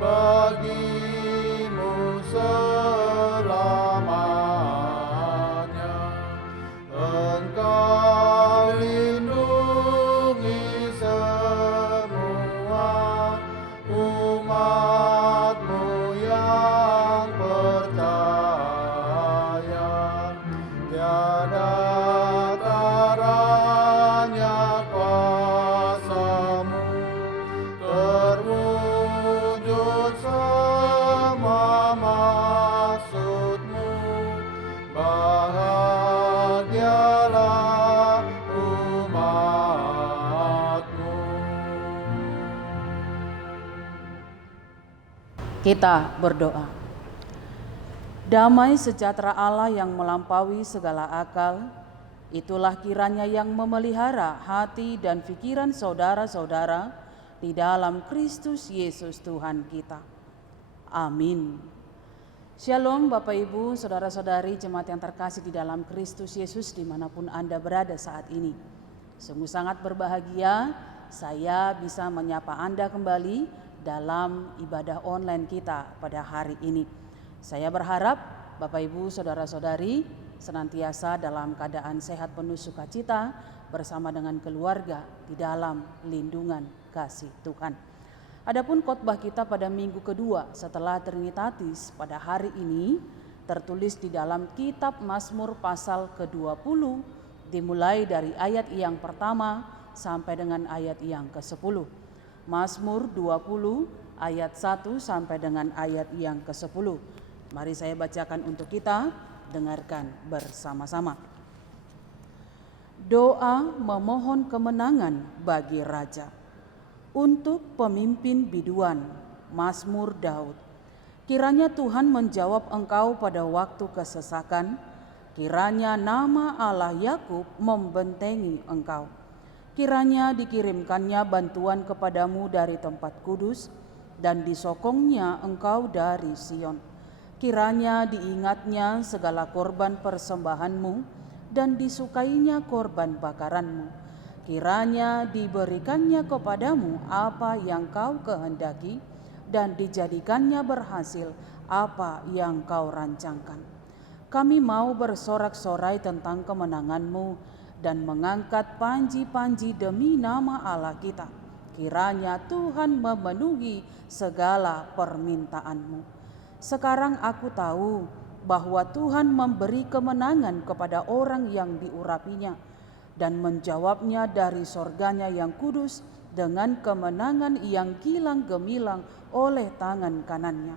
bagimu selamanya. Engkau lindungi semua umat-Mu yang percaya. Tiada taranya kuasa-Mu terwujud semua maksud-Mu. Bahagialah umat-Mu. Kita berdoa. Damai sejahtera Allah yang melampaui segala akal, itulah kiranya yang memelihara hati dan pikiran saudara-saudara di dalam Kristus Yesus Tuhan kita. Amin. Shalom Bapak Ibu, saudara-saudari jemaat yang terkasih di dalam Kristus Yesus dimanapun Anda berada saat ini. Sungguh sangat berbahagia saya bisa menyapa Anda kembali dalam ibadah online kita pada hari ini. Saya berharap Bapak Ibu saudara-saudari senantiasa dalam keadaan sehat penuh sukacita bersama dengan keluarga di dalam lindungan kasih Tuhan. Adapun khotbah kita pada minggu kedua setelah Trinitatis pada hari ini tertulis di dalam kitab Mazmur pasal ke-20 dimulai dari ayat yang pertama sampai dengan ayat yang ke-10. Mazmur 20 ayat 1 sampai dengan ayat yang ke-10. Mari saya bacakan untuk kita, dengarkan bersama-sama. Doa memohon kemenangan bagi raja. Untuk pemimpin biduan, Mazmur Daud. Kiranya Tuhan menjawab engkau pada waktu kesesakan, kiranya nama Allah Yakub membentengi engkau. Kiranya dikirimkannya bantuan kepadamu dari tempat kudus, dan disokongnya engkau dari Sion. Kiranya diingatnya segala korban persembahanmu, dan disukainya korban bakaranmu. Kiranya diberikannya kepadamu apa yang kau kehendaki, dan dijadikannya berhasil apa yang kau rancangkan. Kami mau bersorak-sorai tentang kemenanganmu, dan mengangkat panji-panji demi nama Allah kita. Kiranya Tuhan memenuhi segala permintaanmu. Sekarang aku tahu bahwa Tuhan memberi kemenangan kepada orang yang diurapinya, dan menjawabnya dari sorganya yang kudus dengan kemenangan yang kilang gemilang oleh tangan kanannya.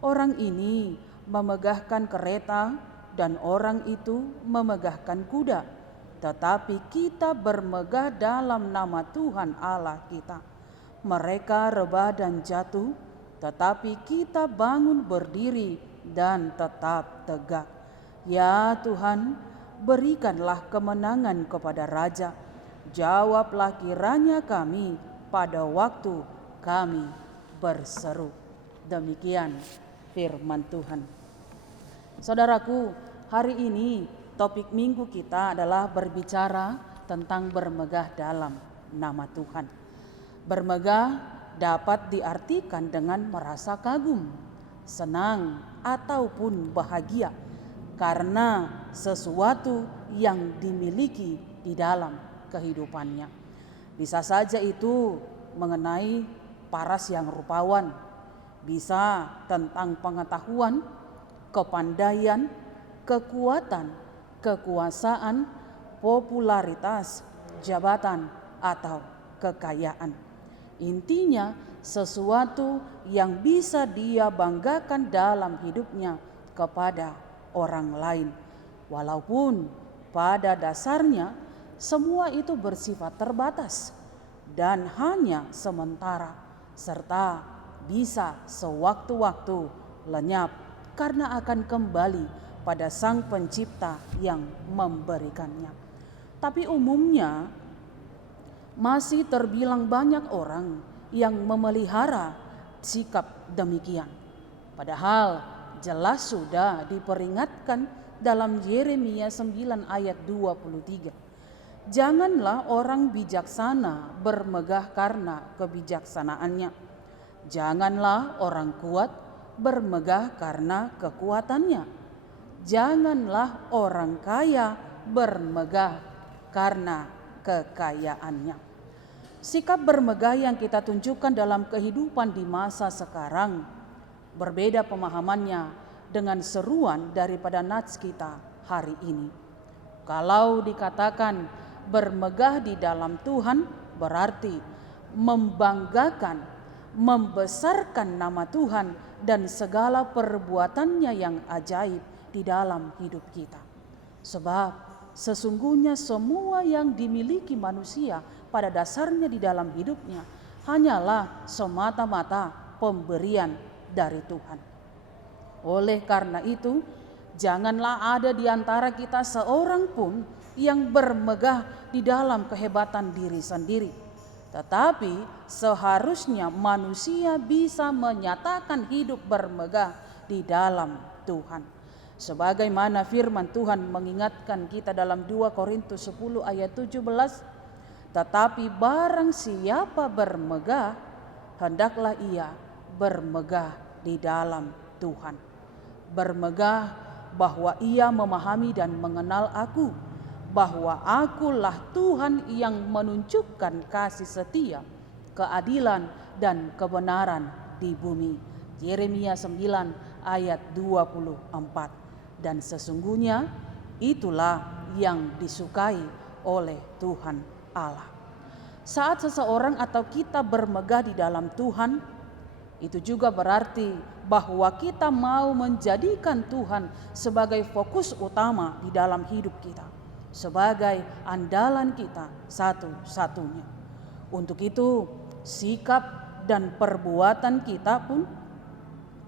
Orang ini memegahkan kereta, dan orang itu memegahkan kuda, tetapi kita bermegah dalam nama Tuhan Allah kita. Mereka rebah dan jatuh, tetapi kita bangun berdiri dan tetap tegak. Ya Tuhan, berikanlah kemenangan kepada raja. Jawablah kiranya kami pada waktu kami berseru. Demikian firman Tuhan. Saudaraku, hari ini topik minggu kita adalah berbicara tentang bermegah dalam nama Tuhan. Bermegah dapat diartikan dengan merasa kagum, senang, ataupun bahagia karena sesuatu yang dimiliki di dalam kehidupannya. Bisa saja itu mengenai paras yang rupawan, bisa tentang pengetahuan, kepandaian, kekuatan, kekuasaan, popularitas, jabatan, atau kekayaan. Intinya sesuatu yang bisa dia banggakan dalam hidupnya kepada orang lain. Walaupun pada dasarnya semua itu bersifat terbatas dan hanya sementara, serta bisa sewaktu-waktu lenyap karena akan kembali pada Sang Pencipta yang memberikannya. Tapi umumnya masih terbilang banyak orang yang memelihara sikap demikian. Padahal jelas sudah diperingatkan dalam Yeremia 9 ayat 23. Janganlah orang bijaksana bermegah karena kebijaksanaannya, Janganlah orang kuat bermegah karena kekuatannya. Janganlah orang kaya bermegah karena kekayaannya. Sikap bermegah yang kita tunjukkan dalam kehidupan di masa sekarang berbeda pemahamannya dengan seruan daripada nats kita hari ini. Kalau dikatakan bermegah di dalam Tuhan berarti membanggakan, membesarkan nama Tuhan dan segala perbuatannya yang ajaib di dalam hidup kita. Sebab sesungguhnya semua yang dimiliki manusia pada dasarnya di dalam hidupnya hanyalah semata-mata pemberian dari Tuhan. Oleh karena itu, janganlah ada di antara kita seorang pun yang bermegah di dalam kehebatan diri sendiri. Tetapi seharusnya manusia bisa menyatakan hidup bermegah di dalam Tuhan. Sebagaimana firman Tuhan mengingatkan kita dalam 2 Korintus 10 ayat 17, tetapi barang siapa bermegah, hendaklah ia bermegah di dalam Tuhan. Bermegah bahwa ia memahami dan mengenal aku, bahwa akulah Tuhan yang menunjukkan kasih setia, keadilan dan kebenaran di bumi. Yeremia 9 ayat 24. Dan sesungguhnya itulah yang disukai oleh Tuhan Allah. Saat seseorang atau kita bermegah di dalam Tuhan, itu juga berarti bahwa kita mau menjadikan Tuhan sebagai fokus utama di dalam hidup kita, sebagai andalan kita satu-satunya. Untuk itu, sikap dan perbuatan kita pun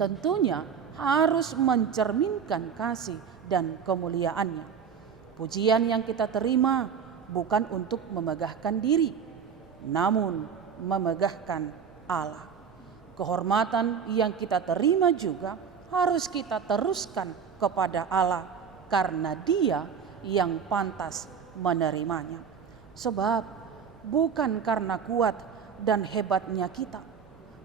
tentunya harus mencerminkan kasih dan kemuliaannya. Pujian yang kita terima bukan untuk memegahkan diri, namun memegahkan Allah. Kehormatan yang kita terima juga harus kita teruskan kepada Allah, karena Dia yang pantas menerimanya. Sebab bukan karena kuat dan hebatnya kita,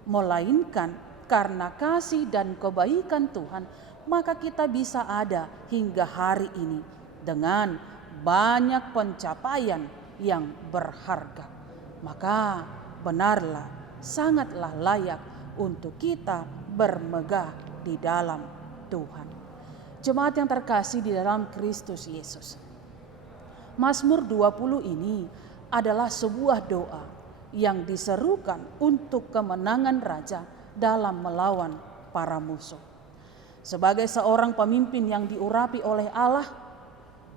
melainkan karena kasih dan kebaikan Tuhan, maka kita bisa ada hingga hari ini dengan banyak pencapaian yang berharga. Maka benarlah, sangatlah layak untuk kita bermegah di dalam Tuhan. Jemaat yang terkasih di dalam Kristus Yesus, Mazmur 20 ini adalah sebuah doa yang diserukan untuk kemenangan raja dalam melawan para musuh. Sebagai seorang pemimpin yang diurapi oleh Allah,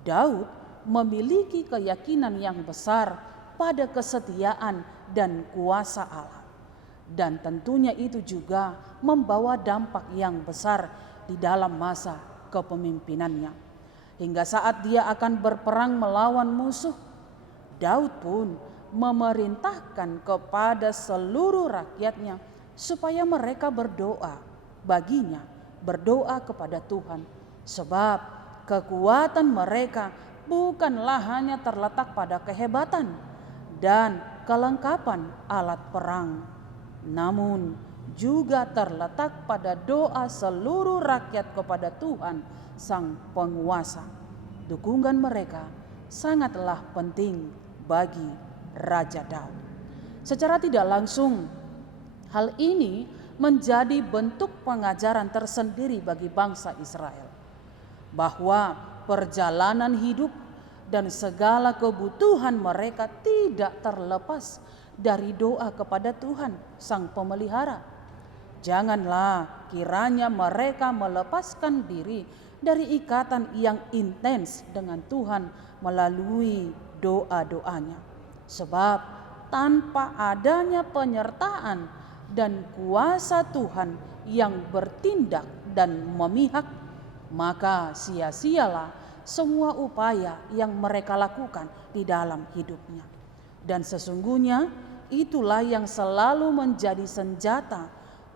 Daud memiliki keyakinan yang besar pada kesetiaan dan kuasa Allah. Dan tentunya itu juga membawa dampak yang besar di dalam masa kepemimpinannya. Hingga saat dia akan berperang melawan musuh, Daud pun memerintahkan kepada seluruh rakyatnya supaya mereka berdoa baginya, berdoa kepada Tuhan. Sebab kekuatan mereka bukanlah hanya terletak pada kehebatan dan kelengkapan alat perang, namun juga terletak pada doa seluruh rakyat kepada Tuhan Sang Penguasa. Dukungan mereka sangatlah penting bagi Raja Daud. Secara tidak langsung, hal ini menjadi bentuk pengajaran tersendiri bagi bangsa Israel, bahwa perjalanan hidup dan segala kebutuhan mereka tidak terlepas dari doa kepada Tuhan Sang Pemelihara. Janganlah kiranya mereka melepaskan diri dari ikatan yang intens dengan Tuhan melalui doa-doanya. Sebab tanpa adanya penyertaan dan kuasa Tuhan yang bertindak dan memihak, maka sia-sialah semua upaya yang mereka lakukan di dalam hidupnya. Dan sesungguhnya itulah yang selalu menjadi senjata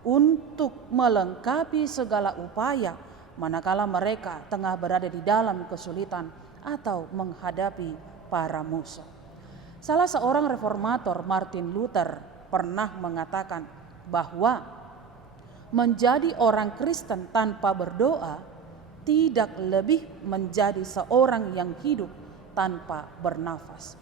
untuk melengkapi segala upaya manakala mereka tengah berada di dalam kesulitan atau menghadapi para musuh. Salah seorang reformator, Martin Luther, pernah mengatakan, bahwa menjadi orang Kristen tanpa berdoa tidak lebih menjadi seorang yang hidup tanpa bernafas.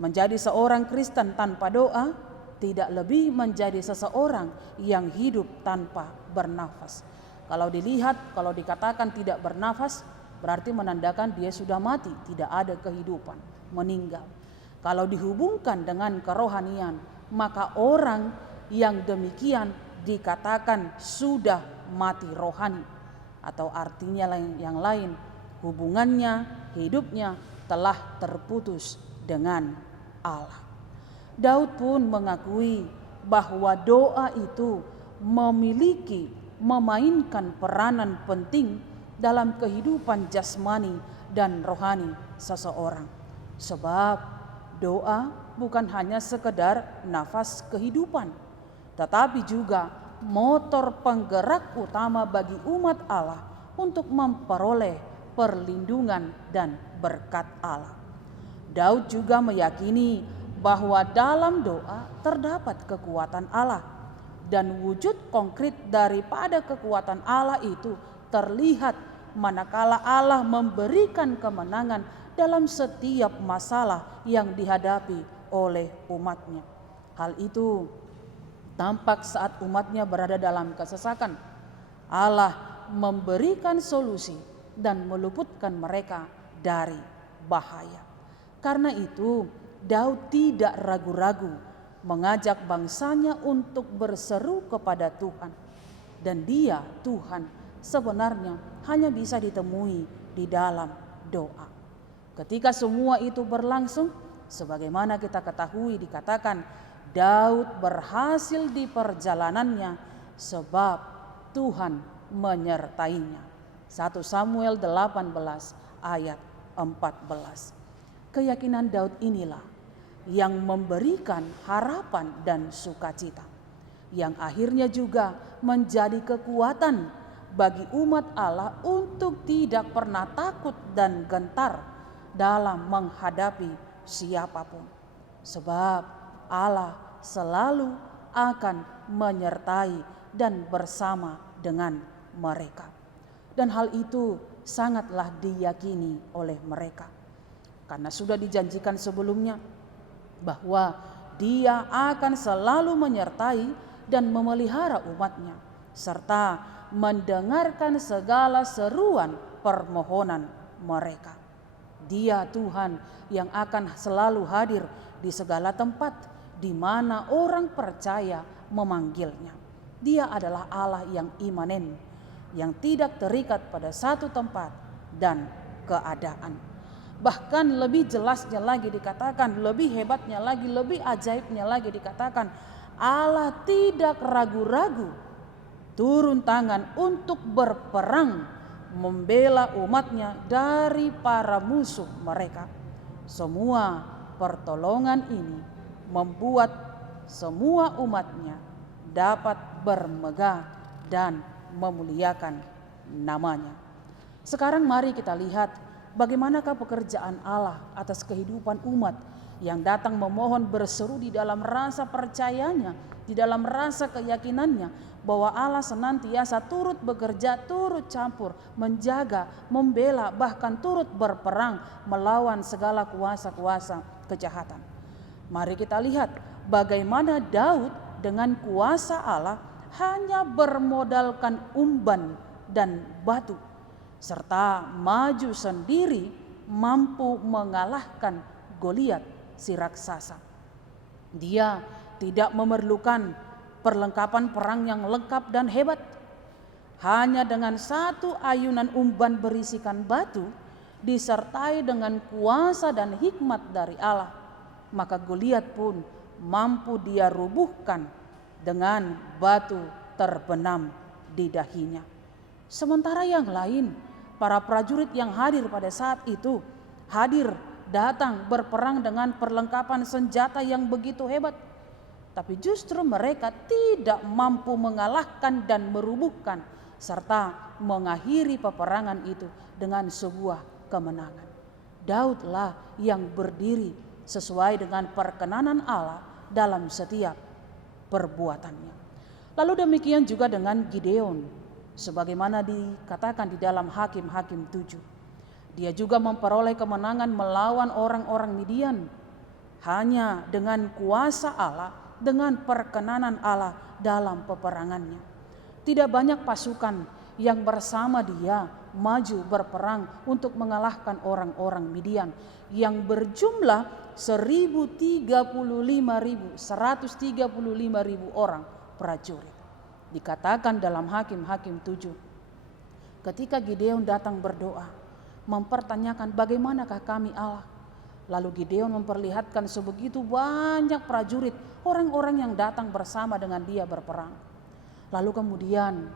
Menjadi seorang Kristen tanpa doa tidak lebih menjadi seseorang yang hidup tanpa bernafas. Kalau dilihat, kalau dikatakan tidak bernafas, berarti menandakan dia sudah mati, tidak ada kehidupan, meninggal. Kalau dihubungkan dengan kerohanian, maka orang yang demikian dikatakan sudah mati rohani, atau artinya yang lain, hubungannya, hidupnya telah terputus dengan Allah. Daud pun mengakui bahwa doa itu memainkan peranan penting dalam kehidupan jasmani dan rohani seseorang. Sebab doa bukan hanya sekedar nafas kehidupan, tetapi juga motor penggerak utama bagi umat Allah untuk memperoleh perlindungan dan berkat Allah. Daud juga meyakini bahwa dalam doa terdapat kekuatan Allah, dan wujud konkret daripada kekuatan Allah itu terlihat manakala Allah memberikan kemenangan dalam setiap masalah yang dihadapi oleh umatnya. Hal itu tampak saat umatnya berada dalam kesesakan. Allah memberikan solusi dan meluputkan mereka dari bahaya. Karena itu Daud tidak ragu-ragu mengajak bangsanya untuk berseru kepada Tuhan. Dan dia, Tuhan, sebenarnya hanya bisa ditemui di dalam doa. Ketika semua itu berlangsung, sebagaimana kita ketahui dikatakan, Daud berhasil di perjalanannya sebab Tuhan menyertainya. 1 Samuel 18 ayat 14. Keyakinan Daud inilah yang memberikan harapan dan sukacita, yang akhirnya juga menjadi kekuatan bagi umat Allah untuk tidak pernah takut dan gentar dalam menghadapi siapapun. Sebab Allah selalu akan menyertai dan bersama dengan mereka. Dan hal itu sangatlah diyakini oleh mereka. Karena sudah dijanjikan sebelumnya bahwa Dia akan selalu menyertai dan memelihara umatnya, serta mendengarkan segala seruan permohonan mereka. Dia Tuhan yang akan selalu hadir di segala tempat di mana orang percaya memanggilnya. Dia adalah Allah yang imanen, yang tidak terikat pada satu tempat dan keadaan. Bahkan lebih jelasnya lagi dikatakan, lebih hebatnya lagi, lebih ajaibnya lagi dikatakan, Allah tidak ragu-ragu turun tangan untuk berperang membela umatnya dari para musuh mereka. Semua pertolongan ini membuat semua umatnya dapat bermegah dan memuliakan namanya. Sekarang mari kita lihat bagaimanakah pekerjaan Allah atas kehidupan umat yang datang memohon berseru di dalam rasa percayanya, di dalam rasa keyakinannya bahwa Allah senantiasa turut bekerja, turut campur, menjaga, membela, bahkan turut berperang melawan segala kuasa-kuasa kejahatan. Mari kita lihat bagaimana Daud dengan kuasa Allah hanya bermodalkan umban dan batu, serta maju sendiri mampu mengalahkan Goliat si raksasa. Dia tidak memerlukan perlengkapan perang yang lengkap dan hebat. Hanya dengan satu ayunan umban berisikan batu disertai dengan kuasa dan hikmat dari Allah, maka Goliat pun mampu dia rubuhkan dengan batu terbenam di dahinya. Sementara yang lain, para prajurit yang hadir pada saat itu datang berperang dengan perlengkapan senjata yang begitu hebat, tapi justru mereka tidak mampu mengalahkan dan merubuhkan serta mengakhiri peperangan itu dengan sebuah kemenangan. Daudlah yang berdiri sesuai dengan perkenanan Allah dalam setiap perbuatannya. Lalu demikian juga dengan Gideon, sebagaimana dikatakan di dalam Hakim-Hakim 7. Dia juga memperoleh kemenangan melawan orang-orang Midian hanya dengan kuasa Allah, dengan perkenanan Allah dalam peperangannya. Tidak banyak pasukan yang bersama dia maju berperang untuk mengalahkan orang-orang Midian yang berjumlah 135.000 orang prajurit. Dikatakan dalam Hakim-Hakim 7, ketika Gideon datang berdoa, mempertanyakan bagaimanakah kami Allah. Lalu Gideon memperlihatkan sebegitu banyak prajurit, orang-orang yang datang bersama dengan dia berperang. Lalu kemudian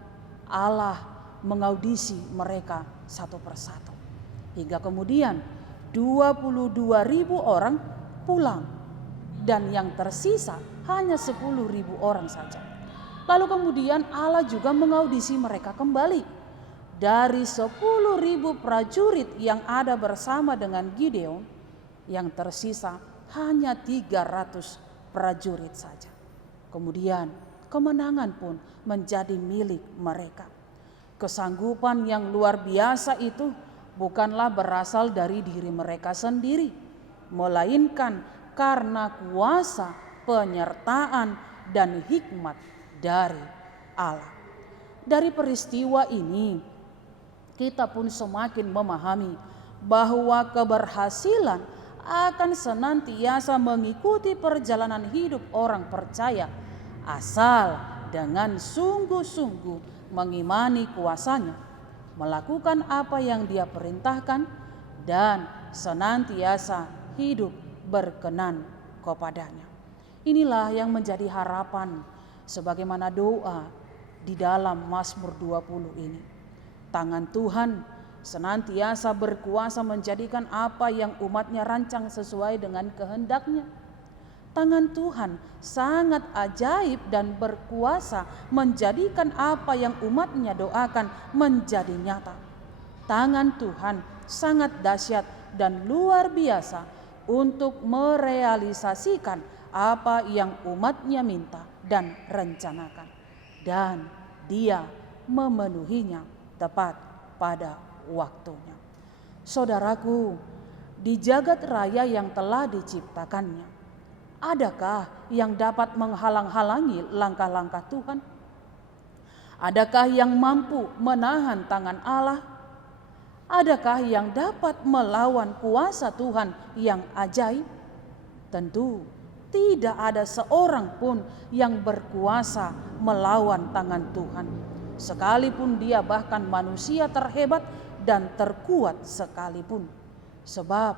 Allah mengaudisi mereka satu persatu. Hingga kemudian 22.000 orang pulang. Dan yang tersisa hanya 10.000 orang saja. Lalu kemudian Allah juga mengaudisi mereka kembali. Dari 10.000 prajurit yang ada bersama dengan Gideon, yang tersisa hanya 300 prajurit saja. Kemudian kemenangan pun menjadi milik mereka. Kesanggupan yang luar biasa itu bukanlah berasal dari diri mereka sendiri, melainkan karena kuasa, penyertaan, dan hikmat dari Allah. Dari peristiwa ini, kita pun semakin memahami bahwa keberhasilan akan senantiasa mengikuti perjalanan hidup orang percaya asal dengan sungguh-sungguh mengimani kuasanya, melakukan apa yang dia perintahkan, dan senantiasa hidup berkenan kepadanya. Inilah yang menjadi harapan sebagaimana doa di dalam Mazmur 20 ini. Tangan Tuhan senantiasa berkuasa menjadikan apa yang umatnya rancang sesuai dengan kehendaknya. Tangan Tuhan sangat ajaib dan berkuasa menjadikan apa yang umatnya doakan menjadi nyata. Tangan Tuhan sangat dahsyat dan luar biasa untuk merealisasikan apa yang umatnya minta dan rencanakan. Dan dia memenuhinya tepat pada waktunya. Saudaraku, di jagat raya yang telah diciptakannya, adakah yang dapat menghalang-halangi langkah-langkah Tuhan? Adakah yang mampu menahan tangan Allah? Adakah yang dapat melawan kuasa Tuhan yang ajaib? Tentu tidak ada seorang pun yang berkuasa melawan tangan Tuhan. Sekalipun dia bahkan manusia terhebat dan terkuat sekalipun. Sebab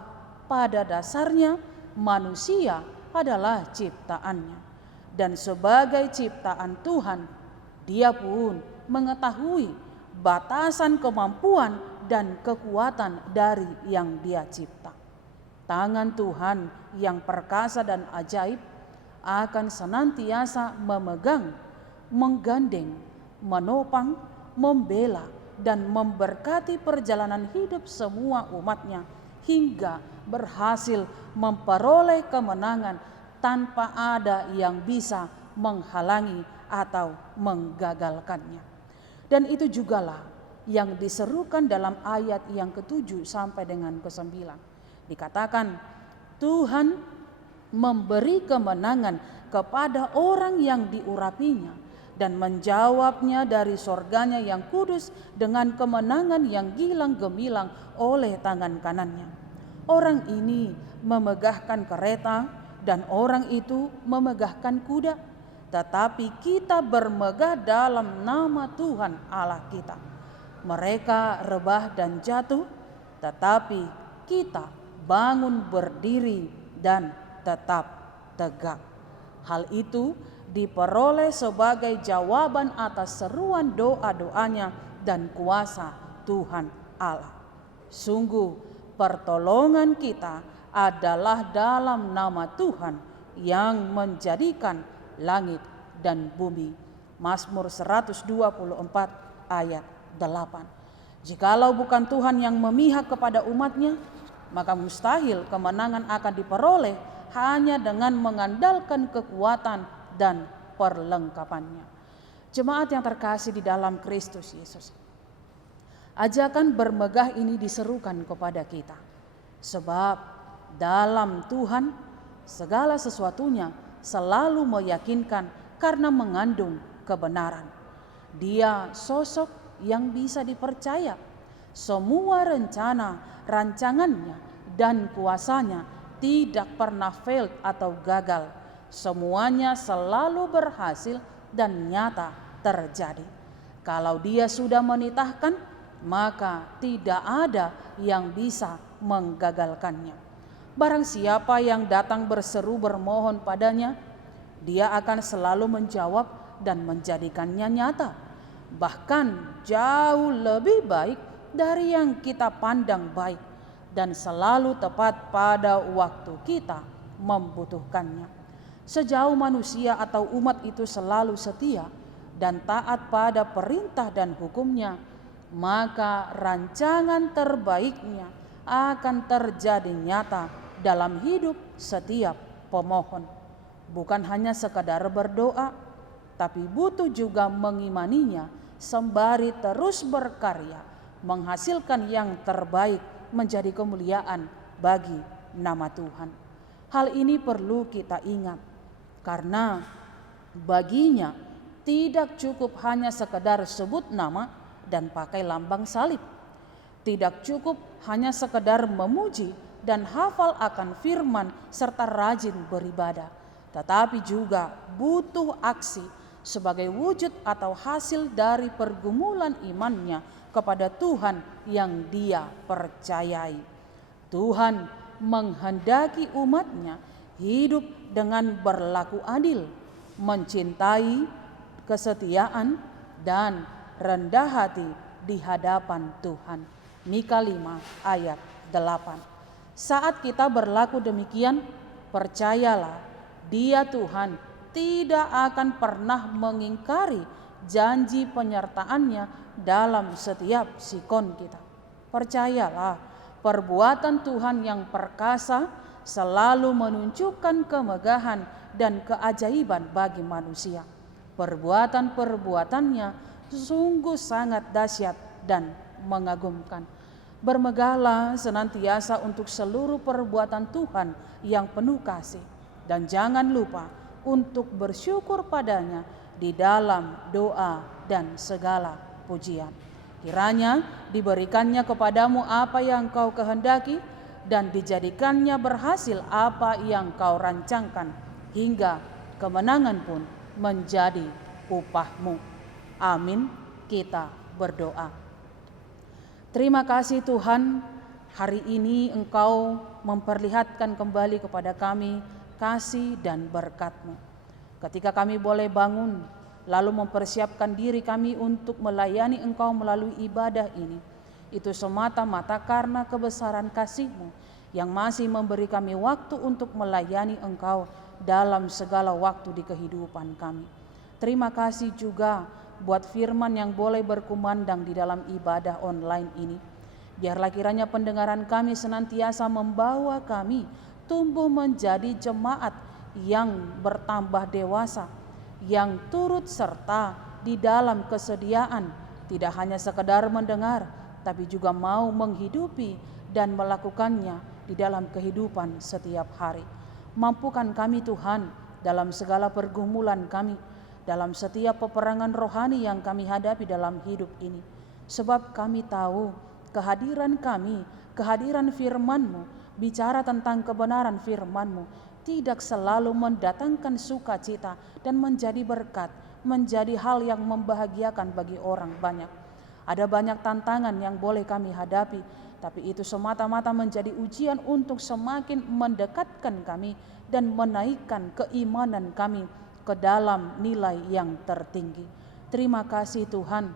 pada dasarnya manusia adalah ciptaannya. Dan sebagai ciptaan Tuhan, dia pun mengetahui batasan kemampuan dan kekuatan dari yang dia cipta. Tangan Tuhan yang perkasa dan ajaib akan senantiasa memegang, menggandeng, menopang, membela, dan memberkati perjalanan hidup semua umatnya hingga berhasil memperoleh kemenangan tanpa ada yang bisa menghalangi atau menggagalkannya. Dan itu jugalah yang diserukan dalam ayat yang ke-7 sampai dengan ke-9. Dikatakan Tuhan memberi kemenangan kepada orang yang diurapinya dan menjawabnya dari sorganya yang kudus dengan kemenangan yang gilang gemilang oleh tangan kanannya. Orang ini memegahkan kereta dan orang itu memegahkan kuda, tetapi kita bermegah dalam nama Tuhan Allah kita. Mereka rebah dan jatuh, tetapi kita bangun berdiri dan tetap tegak. Hal itu diperoleh sebagai jawaban atas seruan doa-doanya dan kuasa Tuhan Allah. Sungguh pertolongan kita adalah dalam nama Tuhan yang menjadikan langit dan bumi. Mazmur 124 ayat 8. Jikalau bukan Tuhan yang memihak kepada umatnya, maka mustahil kemenangan akan diperoleh hanya dengan mengandalkan kekuatan dan perlengkapannya. Jemaat yang terkasih di dalam Kristus Yesus, ajakan bermegah ini diserukan kepada kita. Sebab dalam Tuhan segala sesuatunya selalu meyakinkan karena mengandung kebenaran. Dia sosok yang bisa dipercaya. Semua rancangannya dan kuasanya tidak pernah failed atau gagal. Semuanya selalu berhasil dan nyata terjadi. Kalau dia sudah menitahkan, maka tidak ada yang bisa menggagalkannya. Barang siapa yang datang berseru bermohon padanya, dia akan selalu menjawab dan menjadikannya nyata. Bahkan jauh lebih baik dari yang kita pandang baik, dan selalu tepat pada waktu kita membutuhkannya. Sejauh manusia atau umat itu selalu setia dan taat pada perintah dan hukumnya, maka rancangan terbaiknya akan terjadi nyata dalam hidup setiap pemohon. Bukan hanya sekadar berdoa, tapi butuh juga mengimaninya sembari terus berkarya, menghasilkan yang terbaik menjadi kemuliaan bagi nama Tuhan. Hal ini perlu kita ingat, karena baginya tidak cukup hanya sekedar sebut nama dan pakai lambang salib. Tidak cukup hanya sekedar memuji dan hafal akan firman serta rajin beribadah, tetapi juga butuh aksi sebagai wujud atau hasil dari pergumulan imannya kepada Tuhan yang dia percayai. Tuhan menghendaki umatnya hidup dengan berlaku adil, mencintai, kesetiaan, dan rendah hati di hadapan Tuhan. Mika 5 ayat 8. Saat kita berlaku demikian, percayalah, Dia Tuhan tidak akan pernah mengingkari janji penyertaannya dalam setiap sikon kita. Percayalah, perbuatan Tuhan yang perkasa selalu menunjukkan kemegahan dan keajaiban bagi manusia. Perbuatan-perbuatannya sungguh sangat dahsyat dan mengagumkan. Bermegahlah senantiasa untuk seluruh perbuatan Tuhan yang penuh kasih, dan jangan lupa untuk bersyukur padanya di dalam doa dan segala pujian. Kiranya diberikannya kepadamu apa yang kau kehendaki, dan dijadikannya berhasil apa yang kau rancangkan, hingga kemenangan pun menjadi upahmu. Amin. Kita berdoa. Terima kasih Tuhan, hari ini Engkau memperlihatkan kembali kepada kami kasih dan berkat-Mu. Ketika kami boleh bangun, lalu mempersiapkan diri kami untuk melayani Engkau melalui ibadah ini, itu semata-mata karena kebesaran kasih-Mu yang masih memberi kami waktu untuk melayani Engkau dalam segala waktu di kehidupan kami. Terima kasih juga buat firman yang boleh berkumandang di dalam ibadah online ini. Biarlah kiranya pendengaran kami senantiasa membawa kami tumbuh menjadi jemaat yang bertambah dewasa, yang turut serta di dalam kesediaan, tidak hanya sekedar mendengar, tapi juga mau menghidupi dan melakukannya di dalam kehidupan setiap hari. Mampukan kami Tuhan dalam segala pergumulan kami, dalam setiap peperangan rohani yang kami hadapi dalam hidup ini. Sebab kami tahu kehadiran kami, kehadiran firman-Mu, bicara tentang kebenaran firman-Mu, tidak selalu mendatangkan sukacita dan menjadi berkat, menjadi hal yang membahagiakan bagi orang banyak. Ada banyak tantangan yang boleh kami hadapi, tapi itu semata-mata menjadi ujian untuk semakin mendekatkan kami dan menaikkan keimanan kami ke dalam nilai yang tertinggi. Terima kasih Tuhan,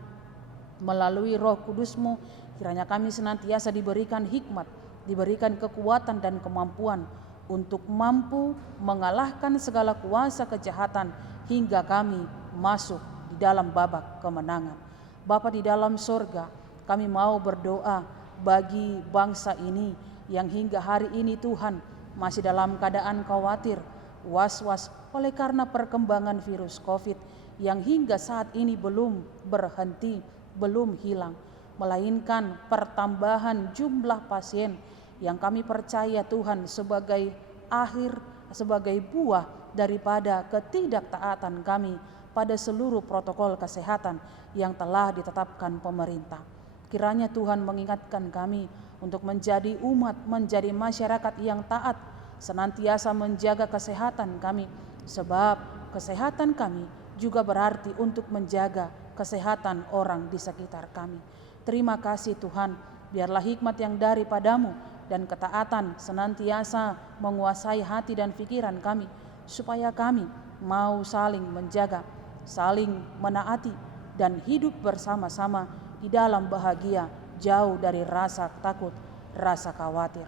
melalui Roh Kudus-Mu kiranya kami senantiasa diberikan hikmat, diberikan kekuatan dan kemampuan untuk mampu mengalahkan segala kuasa kejahatan hingga kami masuk di dalam babak kemenangan. Bapa di dalam sorga, kami mau berdoa bagi bangsa ini yang hingga hari ini Tuhan masih dalam keadaan khawatir, was-was oleh karena perkembangan virus COVID yang hingga saat ini belum berhenti, belum hilang, melainkan pertambahan jumlah pasien yang kami percaya Tuhan sebagai buah daripada ketidaktaatan kami pada seluruh protokol kesehatan yang telah ditetapkan pemerintah. Kiranya Tuhan mengingatkan kami untuk menjadi umat, menjadi masyarakat yang taat, senantiasa menjaga kesehatan kami, sebab kesehatan kami juga berarti untuk menjaga kesehatan orang di sekitar kami. Terima kasih Tuhan, biarlah hikmat yang daripadamu dan ketaatan senantiasa menguasai hati dan pikiran kami, supaya kami mau saling menjaga, saling menaati, dan hidup bersama-sama di dalam bahagia, jauh dari rasa takut, rasa khawatir.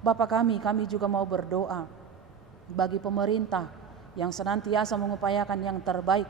Bapa kami juga mau berdoa bagi pemerintah yang senantiasa mengupayakan yang terbaik.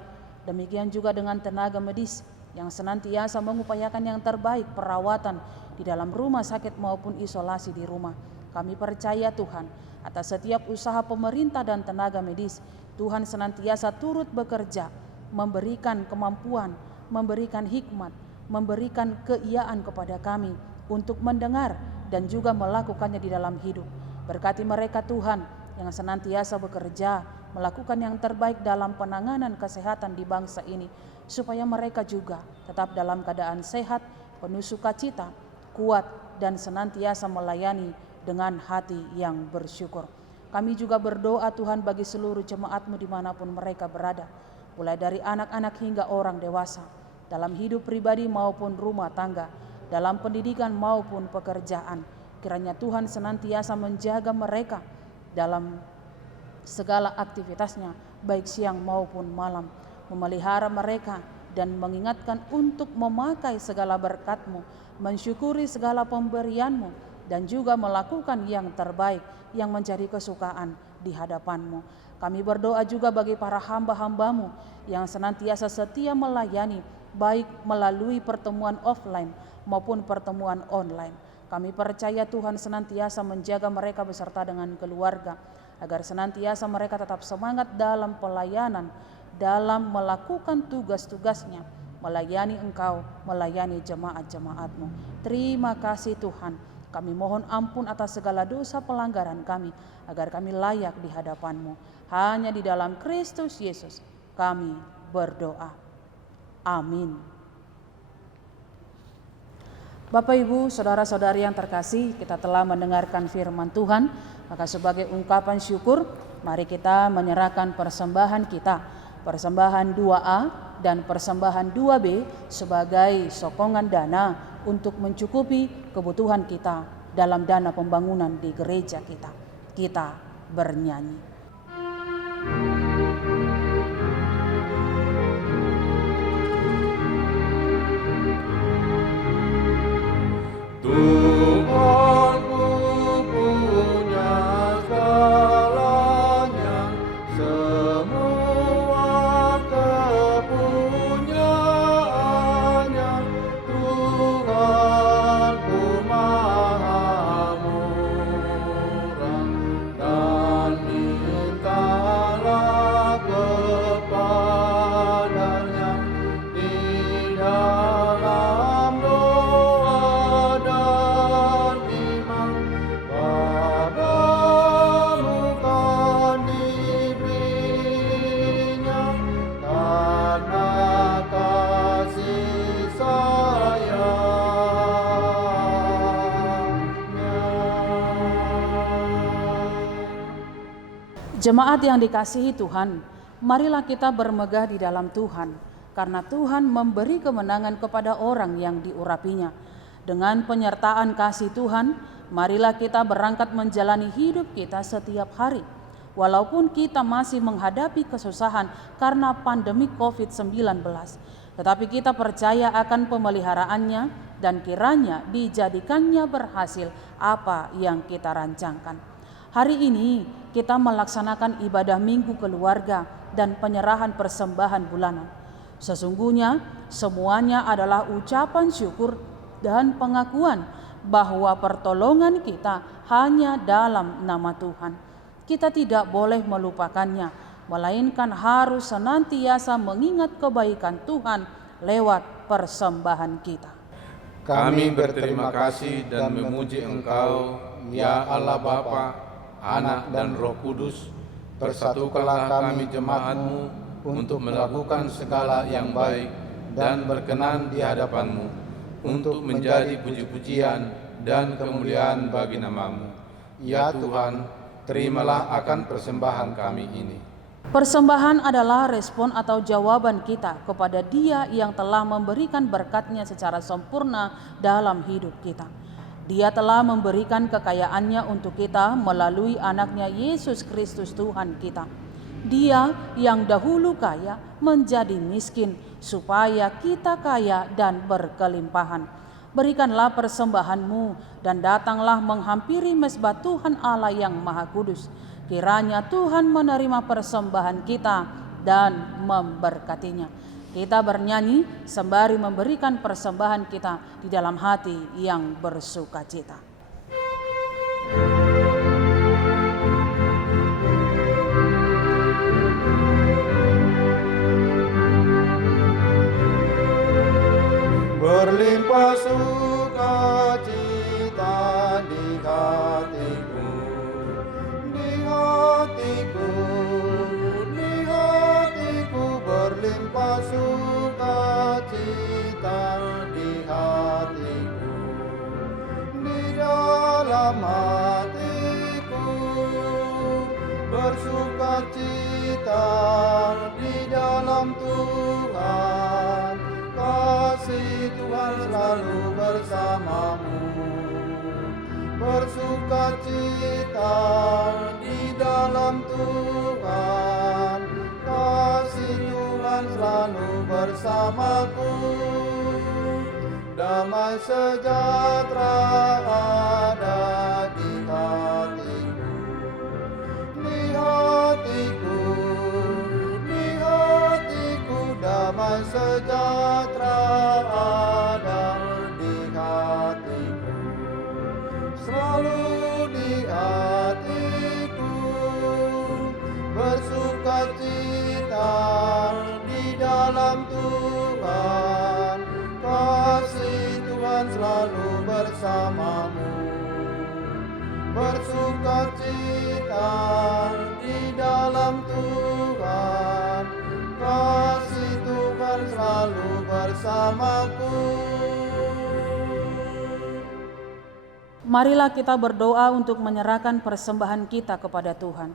Demikian juga dengan tenaga medis yang senantiasa mengupayakan yang terbaik perawatan di dalam rumah sakit maupun isolasi di rumah. Kami percaya Tuhan, atas setiap usaha pemerintah dan tenaga medis, Tuhan senantiasa turut bekerja, memberikan kemampuan, memberikan hikmat, memberikan keiyaan kepada kami untuk mendengar dan juga melakukannya di dalam hidup. Berkati mereka Tuhan yang senantiasa bekerja, melakukan yang terbaik dalam penanganan kesehatan di bangsa ini, supaya mereka juga tetap dalam keadaan sehat, penuh sukacita, kuat, dan senantiasa melayani dengan hati yang bersyukur. Kami juga berdoa Tuhan bagi seluruh jemaat-Mu dimanapun mereka berada, mulai dari anak-anak hingga orang dewasa, dalam hidup pribadi maupun rumah tangga, dalam pendidikan maupun pekerjaan. Kiranya Tuhan senantiasa menjaga mereka dalam segala aktivitasnya, baik siang maupun malam, memelihara mereka dan mengingatkan untuk memakai segala berkat-Mu, mensyukuri segala pemberian-Mu, dan juga melakukan yang terbaik yang menjadi kesukaan di hadapan-Mu. Kami berdoa juga bagi para hamba-hamba-Mu yang senantiasa setia melayani, baik melalui pertemuan offline maupun pertemuan online. Kami percaya Tuhan senantiasa menjaga mereka beserta dengan keluarga, agar senantiasa mereka tetap semangat dalam pelayanan, dalam melakukan tugas-tugasnya, melayani Engkau, melayani jemaat-jemaat-Mu. Terima kasih Tuhan. Kami mohon ampun atas segala dosa pelanggaran kami, agar kami layak di hadapan-Mu. Hanya di dalam Kristus Yesus kami berdoa. Amin. Bapak, Ibu, saudara-saudari yang terkasih, kita telah mendengarkan firman Tuhan. Maka sebagai ungkapan syukur, mari kita menyerahkan persembahan kita, persembahan 2A dan persembahan 2B sebagai sokongan dana untuk mencukupi kebutuhan kita dalam dana pembangunan di gereja kita. Kita bernyanyi. Tuhan ku punya segalanya, semua kepunyaannya. Tuhan ku maha murah, dan mintalah kepadanya di dalam doa dan iman. Padamu kan diberinya karena kasih sayangnya. Jemaat yang dikasihi Tuhan, marilah kita bermegah di dalam Tuhan, karena Tuhan memberi kemenangan kepada orang yang diurapinya. Dengan penyertaan kasih Tuhan, marilah kita berangkat menjalani hidup kita setiap hari. Walaupun kita masih menghadapi kesusahan karena pandemi COVID-19, tetapi kita percaya akan pemeliharaannya dan kiranya dijadikannya berhasil apa yang kita rancangkan. Hari ini kita melaksanakan ibadah minggu keluarga dan penyerahan persembahan bulanan. Sesungguhnya semuanya adalah ucapan syukur dan pengakuan bahwa pertolongan kita hanya dalam nama Tuhan. Kita tidak boleh melupakannya melainkan harus senantiasa mengingat kebaikan Tuhan lewat persembahan kita. Kami berterima kasih dan memuji Engkau, ya Allah Bapa, Anak dan Roh Kudus. Persatukanlah kami jemaat-Mu untuk melakukan segala yang baik dan berkenan di hadapan-Mu, untuk menjadi puji-pujian dan kemuliaan bagi nama-Mu. Ya Tuhan, terimalah akan persembahan kami ini. Persembahan adalah respon atau jawaban kita kepada Dia yang telah memberikan berkat-Nya secara sempurna dalam hidup kita. Dia telah memberikan kekayaannya untuk kita melalui anaknya Yesus Kristus Tuhan kita. Dia yang dahulu kaya menjadi miskin supaya kita kaya dan berkelimpahan. Berikanlah persembahan-Mu dan datanglah menghampiri mezbah Tuhan Allah yang Maha Kudus. Kiranya Tuhan menerima persembahan kita dan memberkatinya. Kita bernyanyi sembari memberikan persembahan kita di dalam hati yang bersukacita. Berlimpah sukacita di hatiku, di hatiku, di hatiku. Berlimpah sukacita di hatiku, di dalam hatiku. Bersukacita di dalam Tuhan, kasih Tuhan selalu bersamamu. Bersukacita di dalam Tuhan, kasih Tuhan selalu bersamaku. Damai sejahtera ada di hatiku, di hatiku, di hatiku. Damai sejahtera ada di hatiku, selalu di hatiku. Bersukacita di dalam Tuhan, kasih Tuhan selalu bersamamu. Bersukacita di dalam Tuhan, kasih Tuhan selalu bersamaku. Marilah kita berdoa untuk menyerahkan persembahan kita kepada Tuhan.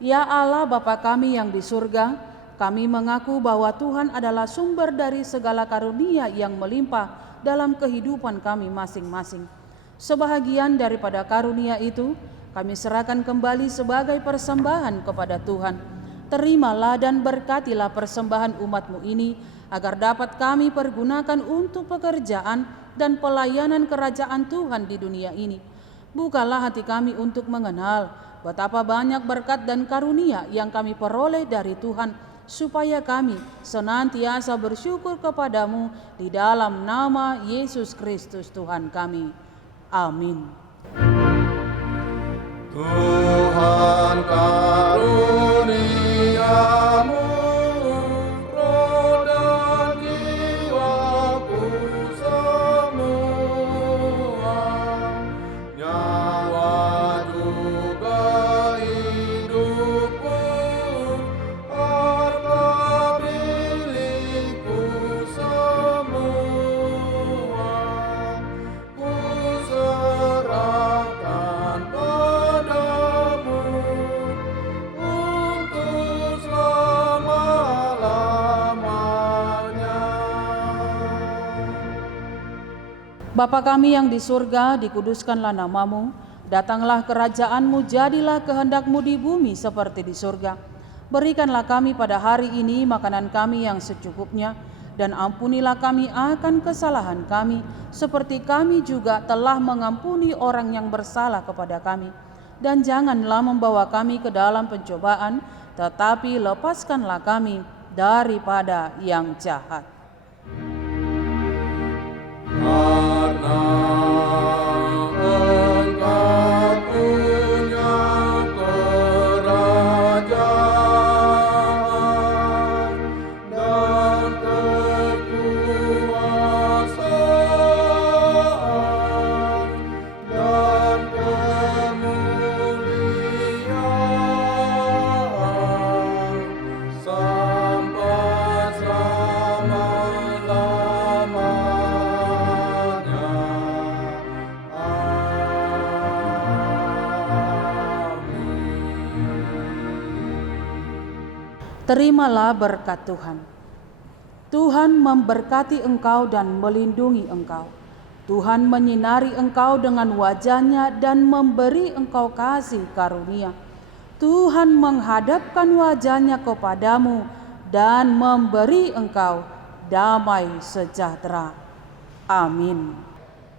Ya Allah Bapa kami yang di surga, kami mengaku bahwa Tuhan adalah sumber dari segala karunia yang melimpah dalam kehidupan kami masing-masing. Sebahagian daripada karunia itu kami serahkan kembali sebagai persembahan kepada Tuhan. Terimalah dan berkatilah persembahan umat-Mu ini, agar dapat kami pergunakan untuk pekerjaan dan pelayanan kerajaan Tuhan di dunia ini. Bukalah hati kami untuk mengenal betapa banyak berkat dan karunia yang kami peroleh dari Tuhan, supaya kami senantiasa bersyukur kepadamu di dalam nama Yesus Kristus Tuhan kami. Amin. Tuhan karuniamu, roh dan jiwaku semua, nyawa juga hidupku, harta milikku semua, ku serahkan padamu untuk selama-lamanya. Bapa kami yang di surga, dikuduskanlah namamu, datanglah kerajaan-Mu, jadilah kehendak-Mu di bumi seperti di surga. Berikanlah kami pada hari ini makanan kami yang secukupnya, dan ampunilah kami akan kesalahan kami, seperti kami juga telah mengampuni orang yang bersalah kepada kami. Dan janganlah membawa kami ke dalam pencobaan, tetapi lepaskanlah kami daripada yang jahat. Karena Engkau punya kerajaan Terimalah berkat Tuhan. Tuhan memberkati engkau dan melindungi engkau. Tuhan menyinari engkau dengan wajah-Nya dan memberi engkau kasih karunia. Tuhan menghadapkan wajah-Nya kepadamu dan memberi engkau damai sejahtera. Amin.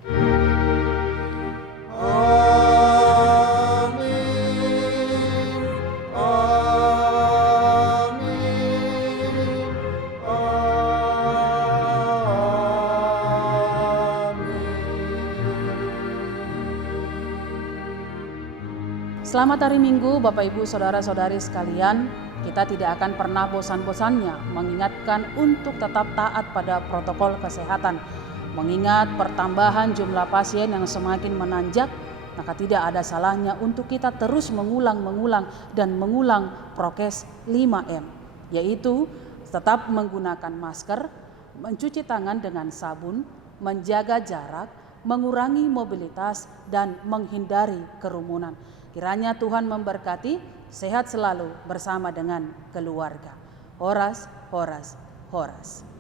Amin. Amin. Selamat hari Minggu Bapak Ibu Saudara-saudari sekalian. Kita tidak akan pernah bosan-bosannya mengingatkan untuk tetap taat pada protokol kesehatan. Mengingat pertambahan jumlah pasien yang semakin menanjak, maka tidak ada salahnya untuk kita terus mengulang prokes 5M, yaitu tetap menggunakan masker, mencuci tangan dengan sabun, menjaga jarak, mengurangi mobilitas, dan menghindari kerumunan. Kiranya Tuhan memberkati, sehat selalu bersama dengan keluarga. Horas, horas, horas.